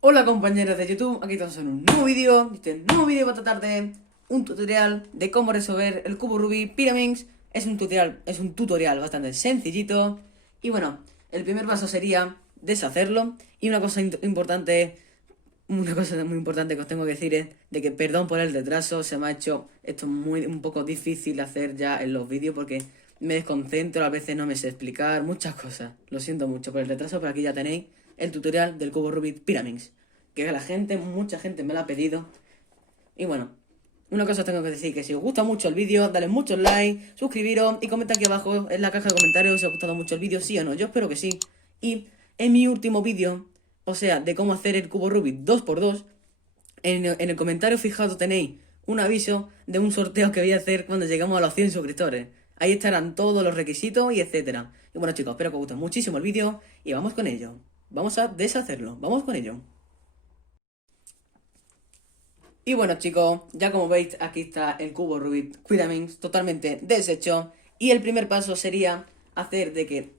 Hola compañeros de YouTube, aquí estamos en un nuevo vídeo. Este nuevo vídeo va a tratar de un tutorial de cómo resolver el cubo Rubik Pyraminx. Es un tutorial bastante sencillito. Y bueno, el primer paso sería deshacerlo. Y una cosa muy importante que os tengo que decir es de que perdón por el retraso. Se me ha hecho esto un poco difícil hacer ya en los vídeos porque me desconcentro, a veces no me sé explicar, muchas cosas. Lo siento mucho por el retraso, pero aquí ya tenéis el tutorial del cubo Rubik Pyraminx, que mucha gente me lo ha pedido. Y bueno, una cosa os tengo que decir, que si os gusta mucho el vídeo, dale muchos likes, suscribiros y comenta aquí abajo en la caja de comentarios si os ha gustado mucho el vídeo, sí o no. Yo espero que sí. Y en mi último vídeo, o sea, de cómo hacer el cubo Rubik 2x2, en el comentario fijado tenéis un aviso de un sorteo que voy a hacer cuando lleguemos a los 100 suscriptores. Ahí estarán todos los requisitos y etcétera. Y bueno chicos, espero que os guste muchísimo el vídeo y vamos con ello. Vamos a deshacerlo, vamos con ello. Y bueno chicos, ya como veis aquí está el cubo Rubik Pyraminx totalmente deshecho. Y el primer paso sería hacer de que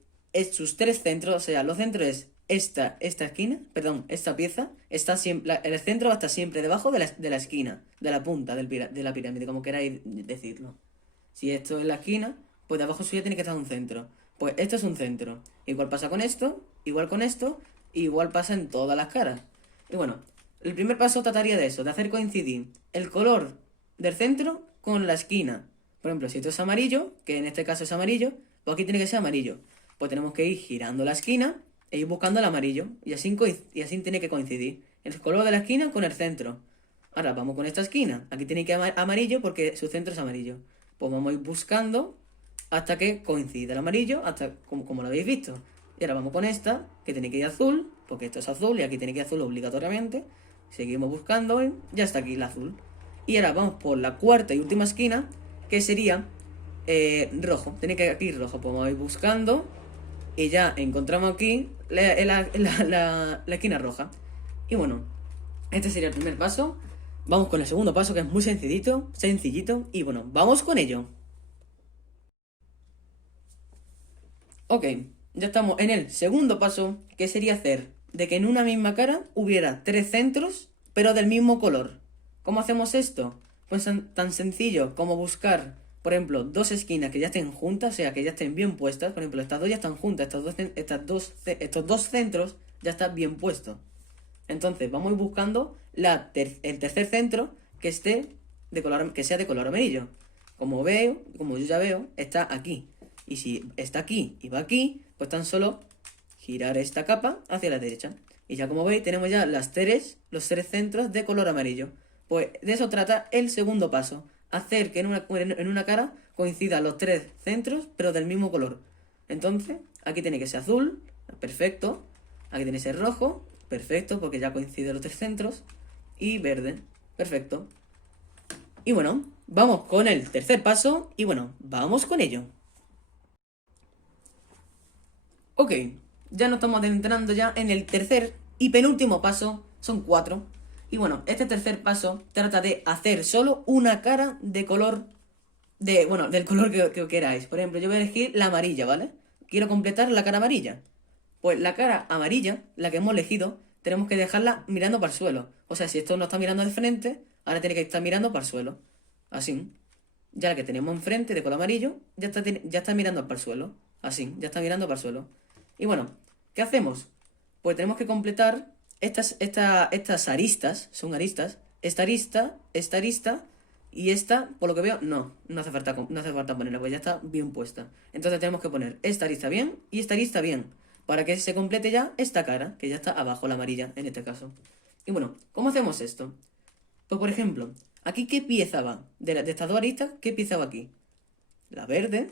sus tres centros, o sea, los centros es esta esquina, perdón, esta pieza, está siempre, el centro va a estar siempre debajo de la esquina, de la punta de la pirámide, como queráis decirlo. Si esto es la esquina, pues de abajo suya tiene que estar un centro. Pues esto es un centro. Igual pasa con esto, igual con esto, igual pasa en todas las caras. Y bueno, el primer paso trataría de eso, de hacer coincidir el color del centro con la esquina. Por ejemplo, si esto es amarillo, que en este caso es amarillo, pues aquí tiene que ser amarillo. Pues tenemos que ir girando la esquina e ir buscando el amarillo. Y así tiene que coincidir el color de la esquina con el centro. Ahora vamos con esta esquina. Aquí tiene que ir amarillo porque su centro es amarillo. Pues vamos a ir buscando hasta que coincida el amarillo, hasta como lo habéis visto. Y ahora vamos con esta, que tiene que ir azul, porque esto es azul y aquí tiene que ir azul obligatoriamente. Seguimos buscando y ya está aquí el azul. Y ahora vamos por la cuarta y última esquina, que sería rojo. Tiene que ir aquí rojo. Pues vamos a ir buscando y ya encontramos aquí la esquina roja. Y bueno, este sería el primer paso. Vamos con el segundo paso, que es muy sencillito. Y bueno, vamos con ello. Ok, ya estamos en el segundo paso, que sería hacer de que en una misma cara hubiera tres centros, pero del mismo color. ¿Cómo hacemos esto? Pues tan sencillo como buscar, por ejemplo, dos esquinas que ya estén juntas, o sea, que ya estén bien puestas. Por ejemplo, estas dos ya están juntas, estos dos centros ya están bien puestos. Entonces, vamos a ir buscando el tercer centro que esté que sea de color amarillo. Como yo ya veo, está aquí. Y si está aquí y va aquí, pues tan solo girar esta capa hacia la derecha. Y ya como veis, tenemos ya los tres centros de color amarillo. Pues de eso trata el segundo paso. Hacer que en una cara coincidan los tres centros, pero del mismo color. Entonces, aquí tiene que ser azul, perfecto. Aquí tiene que ser rojo, perfecto, porque ya coinciden los tres centros. Y verde, perfecto. Y bueno, vamos con el tercer paso. Y bueno, vamos con ello. Ok, ya nos estamos adentrando ya en el tercer y penúltimo paso. Son cuatro. Y bueno, este tercer paso trata de hacer solo una cara de color bueno, del color que queráis. Por ejemplo, yo voy a elegir la amarilla, ¿vale? Quiero completar la cara amarilla. Pues la cara amarilla, la que hemos elegido, tenemos que dejarla mirando para el suelo. O sea, si esto no está mirando de frente, ahora tiene que estar mirando para el suelo. Así. Ya la que tenemos enfrente de color amarillo, ya está mirando para el suelo. Así, ya está mirando para el suelo. Y bueno, ¿qué hacemos? Pues tenemos que completar estas aristas, son aristas. Esta arista y esta, por lo que veo, no hace falta ponerla, pues ya está bien puesta. Entonces tenemos que poner esta arista bien y esta arista bien, para que se complete ya esta cara, que ya está abajo, la amarilla, en este caso. Y bueno, ¿cómo hacemos esto? Pues por ejemplo, aquí ¿qué pieza va? De estas dos aristas, ¿qué pieza va aquí? La verde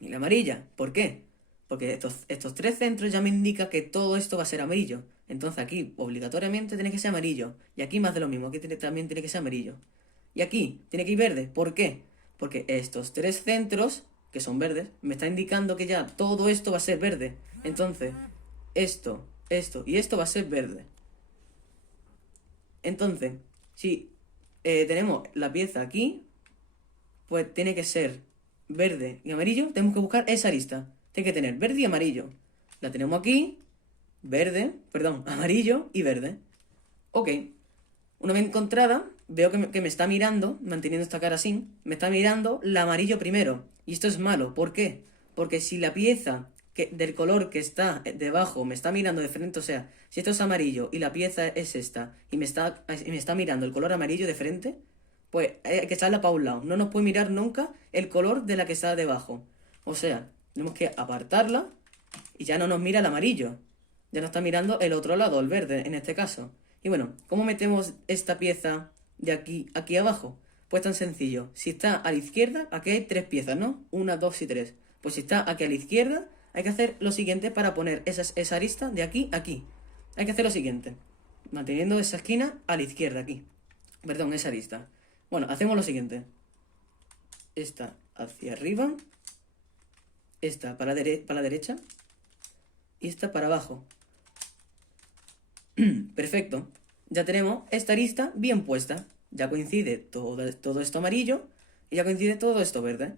y la amarilla. ¿Por qué? Porque estos tres centros ya me indican que todo esto va a ser amarillo. Entonces aquí obligatoriamente tiene que ser amarillo. Y aquí más de lo mismo, aquí también tiene que ser amarillo. Y aquí tiene que ir verde. ¿Por qué? Porque estos tres centros, que son verdes, me está indicando que ya todo esto va a ser verde. Entonces, esto y esto va a ser verde. Entonces, si tenemos la pieza aquí, pues tiene que ser verde y amarillo. Tenemos que buscar esa arista. Tiene que tener verde y amarillo. La tenemos aquí, verde, perdón, amarillo y verde. Ok, una vez encontrada, veo que me está mirando, manteniendo esta cara así, me está mirando el amarillo primero. Y esto es malo, ¿por qué? Porque si la pieza del color que está debajo me está mirando de frente, o sea, si esto es amarillo y la pieza es esta, y me está mirando el color amarillo de frente, pues hay que echarla para un lado. No nos puede mirar nunca el color de la que está debajo. O sea, tenemos que apartarla y ya no nos mira el amarillo. Ya nos está mirando el otro lado, el verde, en este caso. Y bueno, ¿cómo metemos esta pieza de aquí abajo? Pues tan sencillo. Si está a la izquierda, aquí hay tres piezas, ¿no? Una, dos y tres. Pues si está aquí a la izquierda, hay que hacer lo siguiente para poner esa arista de aquí a aquí. Hay que hacer lo siguiente. Manteniendo esa esquina a la izquierda, aquí. Perdón, esa arista. Bueno, hacemos lo siguiente. Esta hacia arriba. Esta para la derecha. Y esta para abajo. Perfecto. Ya tenemos esta arista bien puesta. Ya coincide todo esto amarillo y ya coincide todo esto verde.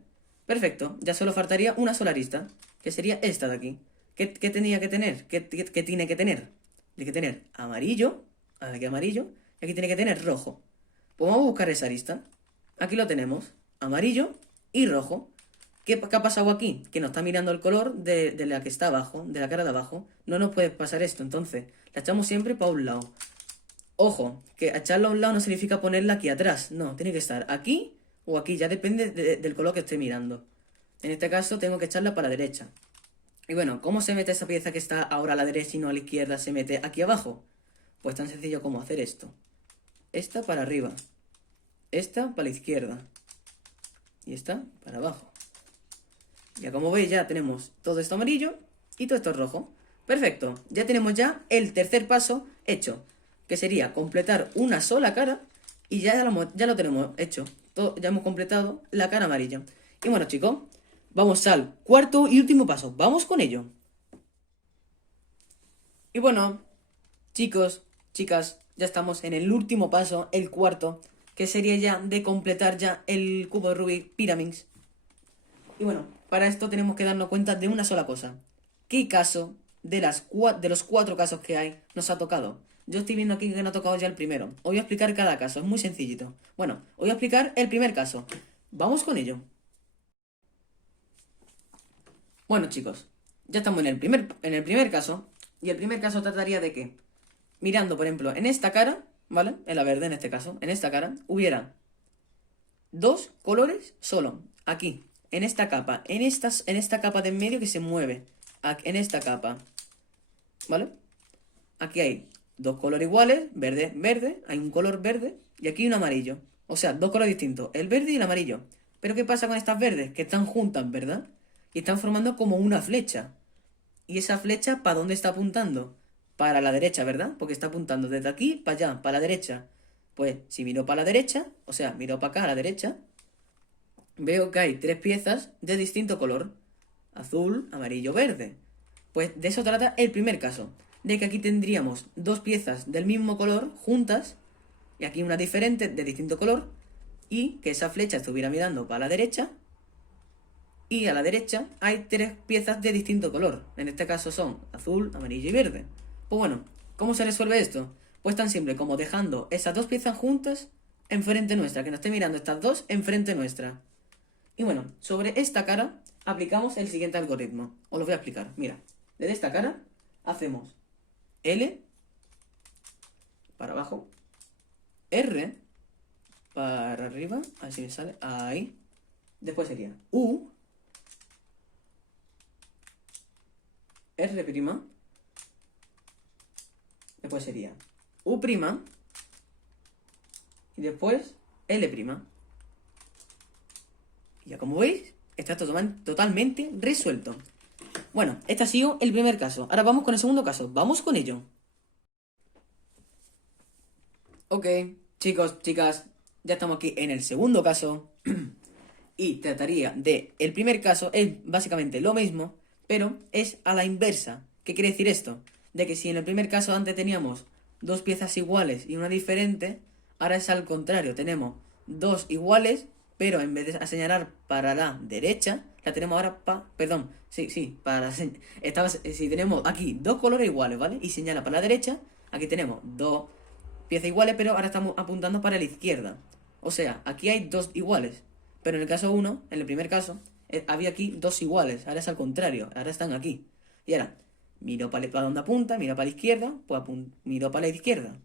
Perfecto. Ya solo faltaría una sola arista, que sería esta de aquí. ¿Qué tenía que tener? ¿Qué tiene que tener? Tiene que tener amarillo. Aquí amarillo. Y aquí tiene que tener rojo. Pues vamos a buscar esa arista. Aquí lo tenemos. Amarillo y rojo. ¿Qué ha pasado aquí? Que nos está mirando el color de la que está abajo, de la cara de abajo. No nos puede pasar esto, entonces la echamos siempre para un lado. Ojo, que echarla a un lado no significa ponerla aquí atrás. No, tiene que estar aquí o aquí, ya depende del color que esté mirando. En este caso tengo que echarla para la derecha. Y bueno, ¿cómo se mete esa pieza que está ahora a la derecha y no a la izquierda? Se mete aquí abajo. Pues tan sencillo como hacer esto. Esta para arriba. Esta para la izquierda. Y esta para abajo. Ya como veis ya tenemos todo esto amarillo y todo esto rojo. Perfecto, ya tenemos ya el tercer paso hecho, que sería completar una sola cara y ya lo tenemos hecho. Ya hemos completado la cara amarilla. Y bueno chicos, vamos al cuarto y último paso, vamos con ello. Y bueno, chicos, chicas, ya estamos en el último paso, el cuarto, que sería ya de completar ya el cubo de Rubik Pyraminx. Y bueno, para esto tenemos que darnos cuenta de una sola cosa. ¿Qué caso de los 4 casos que hay nos ha tocado? Yo estoy viendo aquí que no ha tocado ya el primero. Os voy a explicar cada caso, es muy sencillito. Bueno, os voy a explicar el primer caso. Vamos con ello. Bueno chicos, ya estamos en el primer caso. Y el primer caso trataría de que, mirando por ejemplo en esta cara, ¿vale? En la verde en este caso, en esta cara, hubiera dos colores solo, aquí. En esta capa, en esta capa de en medio que se mueve, en esta capa, ¿vale? Aquí hay dos colores iguales, verde, verde, hay un color verde y aquí un amarillo. O sea, dos colores distintos, el verde y el amarillo. Pero ¿qué pasa con estas verdes? Que están juntas, ¿verdad? Y están formando como una flecha. ¿Y esa flecha para dónde está apuntando? Para la derecha, ¿verdad? Porque está apuntando desde aquí para allá, para la derecha. Pues si miro para la derecha, o sea, miro para acá a la derecha, veo que hay tres piezas de distinto color. Azul, amarillo, verde. Pues de eso trata el primer caso. De que aquí tendríamos dos piezas del mismo color juntas. Y aquí una diferente de distinto color. Y que esa flecha estuviera mirando para la derecha. Y a la derecha hay tres piezas de distinto color. En este caso son azul, amarillo y verde. Pues bueno, ¿cómo se resuelve esto? Pues tan simple como dejando esas dos piezas juntas enfrente nuestra. Que nos esté mirando estas dos enfrente nuestra. Y bueno, sobre esta cara aplicamos el siguiente algoritmo. Os lo voy a explicar. Mira, desde esta cara hacemos L para abajo, R para arriba, así me sale, ahí. Después sería U, R', después sería U', y después L'. Y ya como veis, está totalmente resuelto. Bueno, este ha sido el primer caso. Ahora vamos con el segundo caso. Vamos con ello. Ok, chicos, chicas, ya estamos aquí en el segundo caso. Y trataría de... El primer caso es básicamente lo mismo, pero es a la inversa. ¿Qué quiere decir esto? De que si en el primer caso antes teníamos dos piezas iguales y una diferente, ahora es al contrario. Tenemos dos iguales, pero en vez de señalar para la derecha, la tenemos ahora perdón, sí, si tenemos aquí dos colores iguales, ¿vale? Y señala para la derecha, aquí tenemos dos piezas iguales, pero ahora estamos apuntando para la izquierda. O sea, aquí hay dos iguales. Pero en el caso 1, en el primer caso, había aquí dos iguales. Ahora es al contrario, ahora están aquí. Y ahora, miro para donde apunta, miro para la izquierda, pues miro para la izquierda.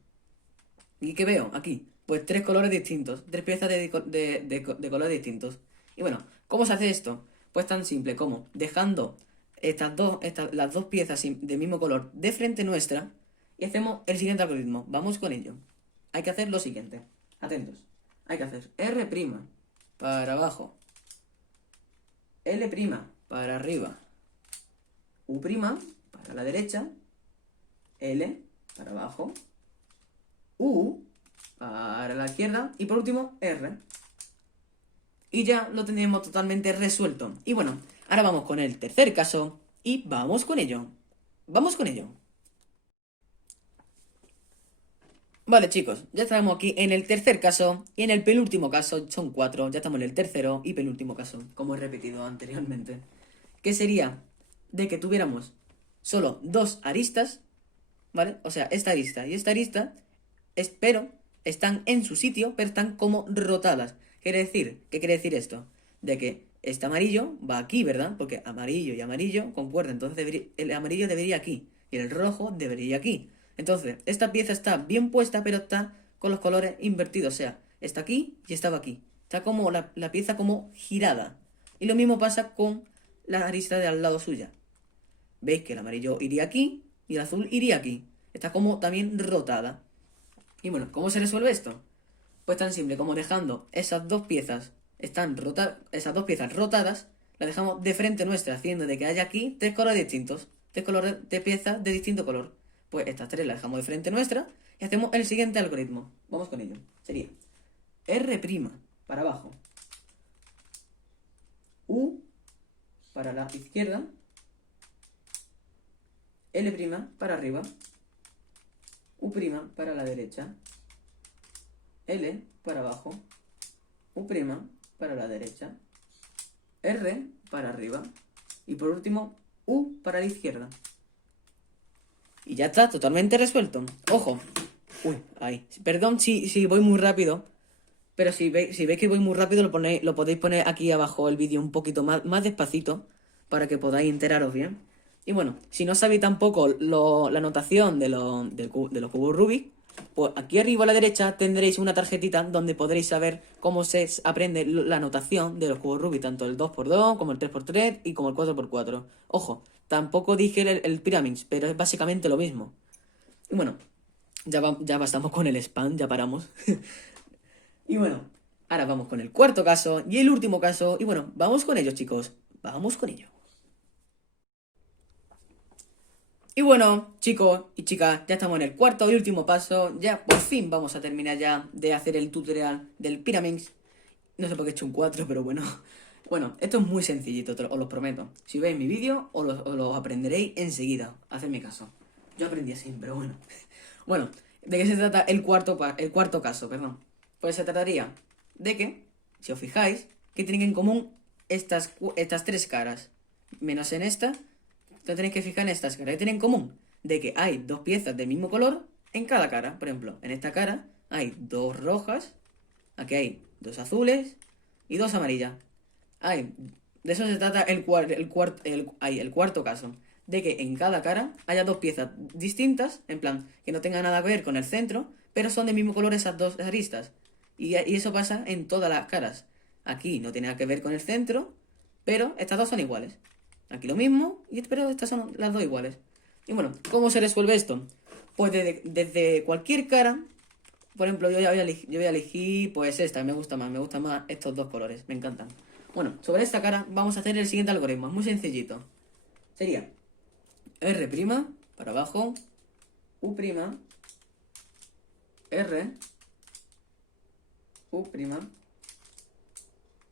¿Y qué veo aquí? Pues tres colores distintos, tres piezas de colores distintos. Y bueno, ¿cómo se hace esto? Pues tan simple como dejando las dos piezas del mismo color de frente nuestra y hacemos el siguiente algoritmo. Vamos con ello. Hay que hacer lo siguiente. Atentos. Hay que hacer R' para abajo, L' para arriba, U' para la derecha, L para abajo, U para la izquierda y por último R. Y ya lo tendríamos totalmente resuelto. Y bueno, ahora vamos con el tercer caso y vamos con ello. Vamos con ello. Vale, chicos, ya estamos aquí en el tercer caso y en el penúltimo caso, son 4, ya estamos en el tercero y penúltimo caso, como he repetido anteriormente, que sería de que tuviéramos solo dos aristas, ¿vale? O sea, esta arista y esta arista, pero están en su sitio, pero están como rotadas. ¿Qué quiere decir esto? De que este amarillo va aquí, ¿verdad? Porque amarillo y amarillo concuerdan, entonces el amarillo debería aquí y el rojo debería ir aquí. Entonces, esta pieza está bien puesta, pero está con los colores invertidos. O sea, está aquí y estaba aquí. Está como la pieza como girada. Y lo mismo pasa con la arista de al lado suya. ¿Veis que el amarillo iría aquí y el azul iría aquí? Está como también rotada. Y bueno, ¿cómo se resuelve esto? Pues tan simple como dejando esas dos piezas esas dos piezas rotadas, las dejamos de frente nuestra, haciendo de que haya aquí tres colores distintos, tres colores de piezas de distinto color. Pues estas tres las dejamos de frente nuestra y hacemos el siguiente algoritmo. Vamos con ello. Sería R' para abajo, U para la izquierda, L' para arriba, U' para la derecha, L para abajo, U' para la derecha, R para arriba y por último U para la izquierda. Y ya está, totalmente resuelto. Ojo. Uy, ahí. Perdón si voy muy rápido. Pero si veis que voy muy rápido, lo podéis poner aquí abajo el vídeo un poquito más despacito. Para que podáis enteraros bien. Y bueno, si no sabéis tampoco la notación de los cubos Rubik, pues aquí arriba a la derecha tendréis una tarjetita donde podréis saber cómo se aprende la notación de los cubos Rubik, tanto el 2x2, como el 3x3 y como el 4x4. Ojo, tampoco dije el Pyraminx, pero es básicamente lo mismo. Y bueno, ya bastamos con el spam, ya paramos. Y bueno, ahora vamos con el cuarto caso y el último caso. Y bueno, vamos con ello, chicos. Vamos con ello. Y bueno, chicos y chicas, ya estamos en el cuarto y último paso. Ya por fin vamos a terminar ya de hacer el tutorial del Pyraminx. No sé por qué he hecho un 4, pero bueno. Bueno, esto es muy sencillito, os lo prometo. Si veis mi vídeo, os lo aprenderéis enseguida. Hacedme caso. Yo aprendí así, pero bueno. Bueno, ¿de qué se trata el cuarto caso, perdón? Pues se trataría de que, si os fijáis, que tienen en común estas tres caras. Menos en esta, te tenéis que fijar en estas caras. ¿Qué tienen en común? De que hay dos piezas del mismo color en cada cara. Por ejemplo, en esta cara hay dos rojas, aquí hay dos azules y dos amarillas. De eso se trata el cuarto caso. De que en cada cara haya dos piezas distintas, en plan, que no tengan nada que ver con el centro, pero son del mismo color esas dos aristas. Y eso pasa en todas las caras. Aquí no tiene nada que ver con el centro, pero estas dos son iguales. Aquí lo mismo, pero estas son las dos iguales. Y bueno, ¿cómo se resuelve esto? Pues desde cualquier cara, por ejemplo, yo voy a elegir pues esta, me gusta más estos dos colores, me encantan. Bueno, sobre esta cara vamos a hacer el siguiente algoritmo, es muy sencillito. Sería R' para abajo, U', R, U', R', U',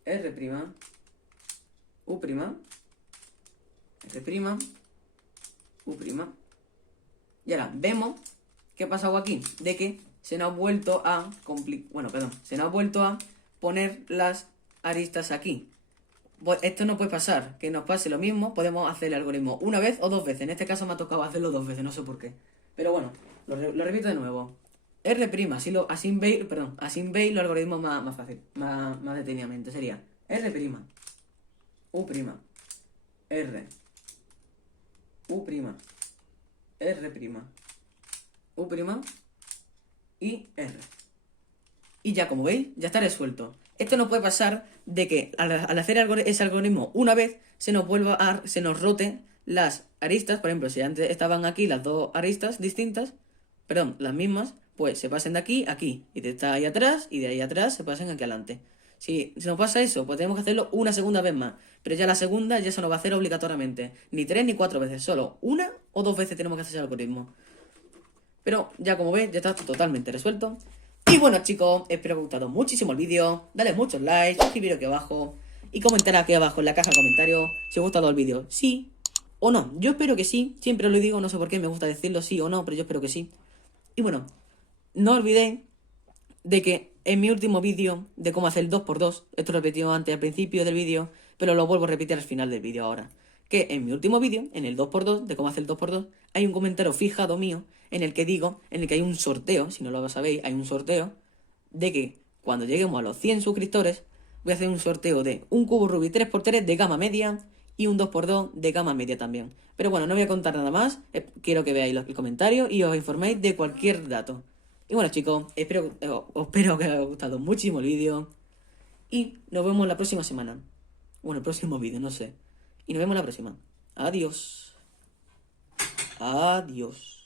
R', U'. Y ahora vemos qué ha pasado aquí, de que se nos ha vuelto a se nos ha vuelto a poner las aristas aquí. Pues esto no puede pasar, que nos pase lo mismo, podemos hacer el algoritmo una vez o dos veces. En este caso me ha tocado hacerlo dos veces, no sé por qué. Pero bueno, lo repito de nuevo. R', así veis los algoritmos más fácil, más detenidamente. Sería R', U', R, U', R', U' y R. Y ya, como veis, ya está resuelto. Esto no puede pasar de que al hacer ese algoritmo una vez se nos rote las aristas. Por ejemplo, si antes estaban aquí las dos aristas distintas, perdón, las mismas, pues se pasen de aquí a aquí. Y de ahí atrás y de ahí atrás se pasen aquí adelante. Si nos pasa eso, pues tenemos que hacerlo una segunda vez más. Pero ya la segunda ya se nos va a hacer obligatoriamente. Ni 3 ni 4 veces, solo una o 2 veces tenemos que hacer ese algoritmo. Pero ya como veis, ya está totalmente resuelto. Y bueno chicos, espero que os haya gustado muchísimo el vídeo. Dale muchos likes, suscribiros aquí abajo. Y comentar aquí abajo en la caja de comentarios si os ha gustado el vídeo. Sí o no. Yo espero que sí. Siempre lo digo, no sé por qué me gusta decirlo sí o no, pero yo espero que sí. Y bueno, no olvidéis de que en mi último vídeo de cómo hacer el 2×2, esto lo he repetido antes al principio del vídeo, pero lo vuelvo a repetir al final del vídeo ahora. Que en mi último vídeo, en el 2×2, de cómo hacer el 2×2, hay un comentario fijado mío en el que hay un sorteo, si no lo sabéis, hay un sorteo de que cuando lleguemos a los 100 suscriptores, voy a hacer un sorteo de un cubo Rubik 3×3 de gama media y un 2×2 de gama media también. Pero bueno, no voy a contar nada más, quiero que veáis el comentario y os informéis de cualquier dato. Y bueno chicos, espero que os haya gustado muchísimo el vídeo y nos vemos la próxima semana. Bueno, el próximo vídeo, no sé. Y nos vemos la próxima. Adiós. Adiós.